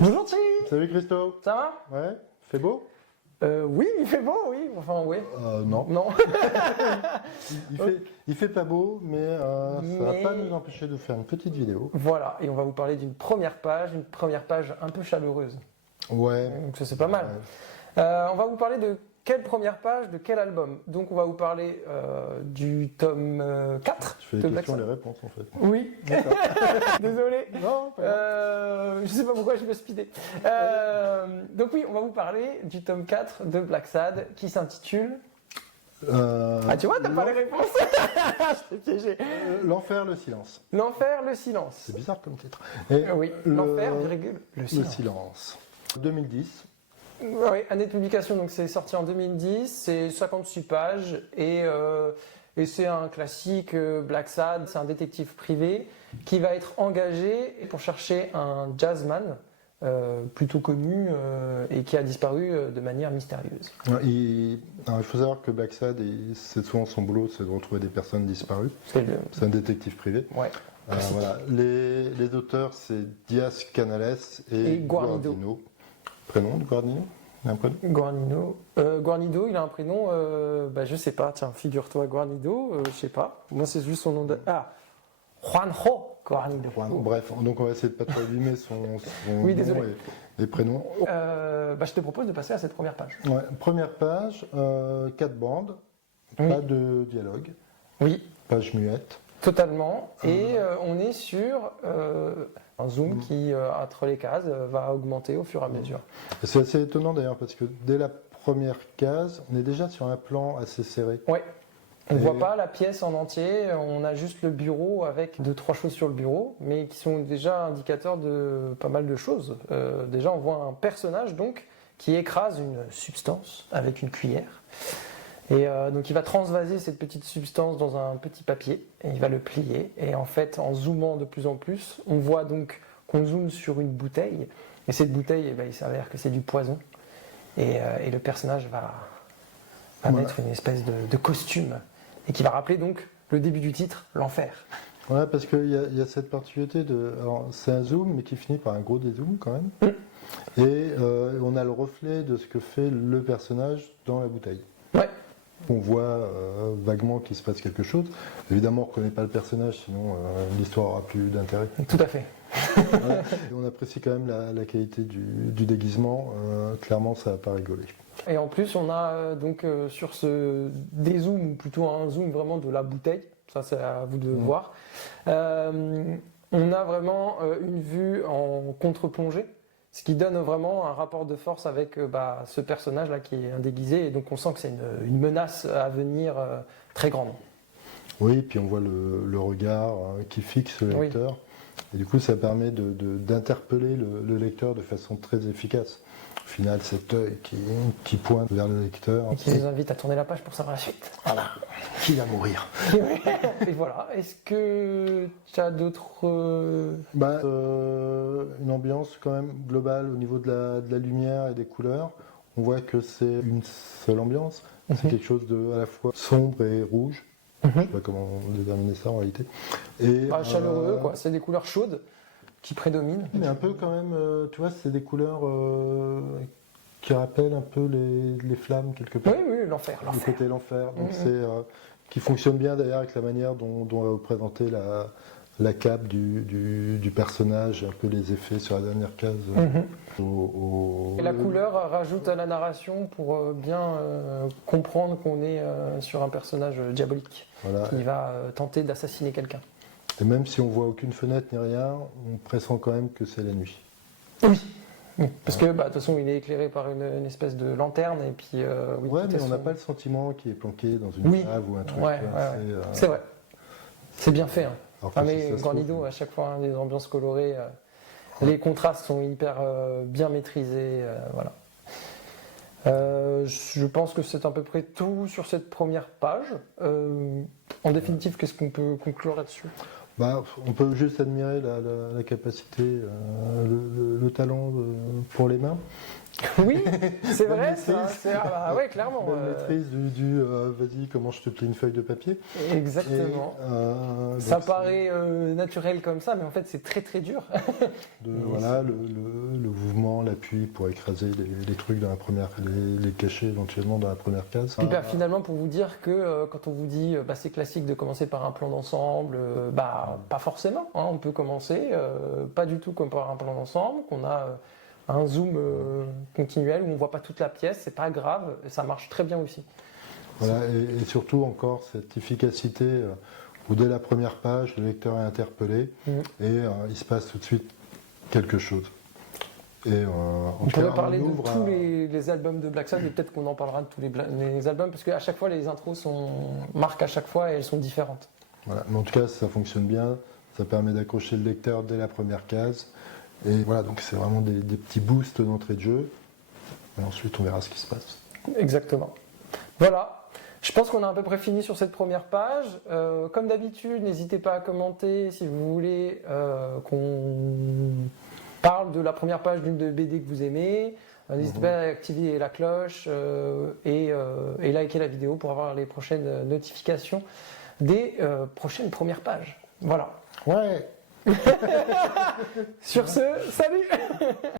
Bonjour Thierry. Salut Christo. Ça va? Ouais, fait beau? Oui, il fait beau, oui. Enfin, oui. Non. Non. Il fait pas beau, mais ça va Mais- pas nous empêcher de faire une petite vidéo. Voilà, et on va vous parler d'une première page un peu chaleureuse. Ouais. Donc ça c'est pas mal. Ouais. On va vous parler de quelle première page, de quel album? Donc on va vous parler du tome 4 Je fais de les Black questions et Sabbath. les réponses en fait. Oui, désolé. Non, pas grave. Je sais pas pourquoi je me speedé. Donc oui, on va vous parler du tome 4 de Black Sad qui s'intitule... Ah tu vois, t'as pas les réponses. Je t'ai piégé. L'enfer, le silence. L'enfer, le silence. C'est bizarre comme titre. Et Oui, l'enfer, virgule, le le silence. silence. 2010. Oui, année de publication, donc c'est sorti en 2010, c'est 56 pages et c'est un classique Black Sad, c'est un détective privé qui va être engagé pour chercher un jazzman plutôt connu et qui a disparu de manière mystérieuse. Il faut savoir que Black Sad, c'est souvent son boulot, c'est de retrouver des personnes disparues. C'est un détective privé. Ouais. Voilà. Les auteurs, c'est Diaz Canales et Guarnido. Prénom de Guarnido? Il a un prénom? Guarnido, il a un prénom, je sais pas, tiens, figure-toi, Guarnido, je sais pas. Moi, c'est juste son nom de. Ah, Juanjo Guarnido. Bref, donc on va essayer de pas trop abîmer son Oui, nom désolé. et prénom. Je te propose de passer à cette première page. Ouais, première page, 4 bandes, Oui. pas de dialogue, Oui, page muette. totalement. Et on est sur un zoom qui, entre les cases, va augmenter au fur et à mesure. Et c'est assez étonnant d'ailleurs parce que dès la première case, on est déjà sur un plan assez serré. Ouais. On ne Et- voit pas la pièce en entier, on a juste le bureau avec 2-3 choses sur le bureau, mais qui sont déjà indicateurs de pas mal de choses. Déjà, on voit un personnage donc qui écrase une substance avec une cuillère. Et donc il va transvaser cette petite substance dans un petit papier et il va le plier. Et en fait, en zoomant de plus en plus, on voit donc qu'on zoome sur une bouteille. Et cette bouteille, il s'avère que c'est du poison. Et le personnage va Voilà. mettre une espèce de costume et qui va rappeler donc le début du titre, l'enfer. Ouais, parce qu'il y a cette particularité de. Alors, c'est un zoom, mais qui finit par un gros dézoom quand même. Et on a le reflet de ce que fait le personnage dans la bouteille. Ouais, On voit vaguement qu'il se passe quelque chose. Évidemment, on ne reconnaît pas le personnage, sinon l'histoire aura plus d'intérêt. tout à fait. Voilà. Et on apprécie quand même la qualité du déguisement. Clairement, ça n'a pas rigolé. Et en plus, on a donc sur ce dézoom, ou plutôt un zoom vraiment de la bouteille, ça c'est à vous de voir, on a vraiment une vue en contre-plongée, ce qui donne vraiment un rapport de force avec ce personnage-là qui est un déguisé, et donc on sent que c'est une menace à venir très grande. Oui, puis on voit le regard qui fixe le Oui. lecteur. Et du coup, ça permet d'interpeller le lecteur de façon très efficace. Au final, cet œil qui pointe vers le lecteur. Et qui nous invite à tourner la page pour savoir la suite. Voilà, qui va mourir. Et voilà, est-ce que tu as d'autres... Une ambiance quand même globale au niveau de la lumière et des couleurs. On voit que c'est une seule ambiance. C'est quelque chose de à la fois sombre et rouge. Je sais pas comment déterminer ça en réalité. Et, chaleureux, quoi. C'est des couleurs chaudes qui prédominent. Mais un peu quand même, tu vois, c'est des couleurs qui rappellent un peu les flammes quelque part. Oui, oui, l'enfer. Le côté l'enfer. Donc c'est qui fonctionne bien d'ailleurs avec la manière dont on va représenter la cape du personnage, un peu les effets sur la dernière case. Et la couleur rajoute à la narration pour bien comprendre qu'on est sur un personnage diabolique Voilà. qui va tenter d'assassiner quelqu'un. Et même si on voit aucune fenêtre ni rien, on pressent quand même que c'est la nuit. Oui. Parce que de toute façon, il est éclairé par une espèce de lanterne et puis. Oui, Ouais, tout mais est on n'a sombre. pas le sentiment qu'il est planqué dans une Oui. cave ou un truc. Ouais, tu vois, ouais, ouais. C'est vrai. C'est bien fait. Hein. Alors que si mais ça se Guarnido, trouve- à chaque fois, des ambiances colorées. Les contrastes sont hyper bien maîtrisés. Voilà. Je pense que c'est à peu près tout sur cette première page. En définitive, qu'est-ce qu'on peut conclure là-dessus? On peut juste admirer la capacité, le talent pour les mains. Oui, c'est La vrai, maîtrise. ouais, clairement. La maîtrise vas-y, comment je te plie une feuille de papier. Exactement. Et, Ça donc, paraît naturel comme ça, mais en fait c'est très très dur. voilà, le mouvement, l'appui pour écraser les trucs dans la première, les cacher éventuellement dans la première case. Puis finalement, pour vous dire que quand on vous dit c'est classique de commencer par un plan d'ensemble, pas forcément. Hein, on peut commencer pas du tout comme par un plan d'ensemble, qu'on a un zoom continuel où on voit pas toute la pièce, c'est pas grave, ça marche très bien aussi. Voilà, et surtout encore cette efficacité où dès la première page, le lecteur est interpellé et il se passe tout de suite quelque chose. Et, on pourrait parler de tous les albums de Black Sabbath et peut-être qu'on en parlera de tous les albums parce qu'à chaque fois les intros marquent à chaque fois et elles sont différentes. Voilà, mais en tout cas ça fonctionne bien, ça permet d'accrocher le lecteur dès la première case. Et voilà, donc c'est vraiment des petits boosts d'entrée de jeu. Et ensuite on verra ce qui se passe. Exactement. Voilà. Je pense qu'on a à peu près fini sur cette première page. Comme d'habitude, n'hésitez pas à commenter si vous voulez qu'on parle de la première page d'une de BD que vous aimez. N'hésitez pas à activer la cloche et liker la vidéo pour avoir les prochaines notifications des prochaines premières pages. Voilà. Ouais. Sur ce, salut.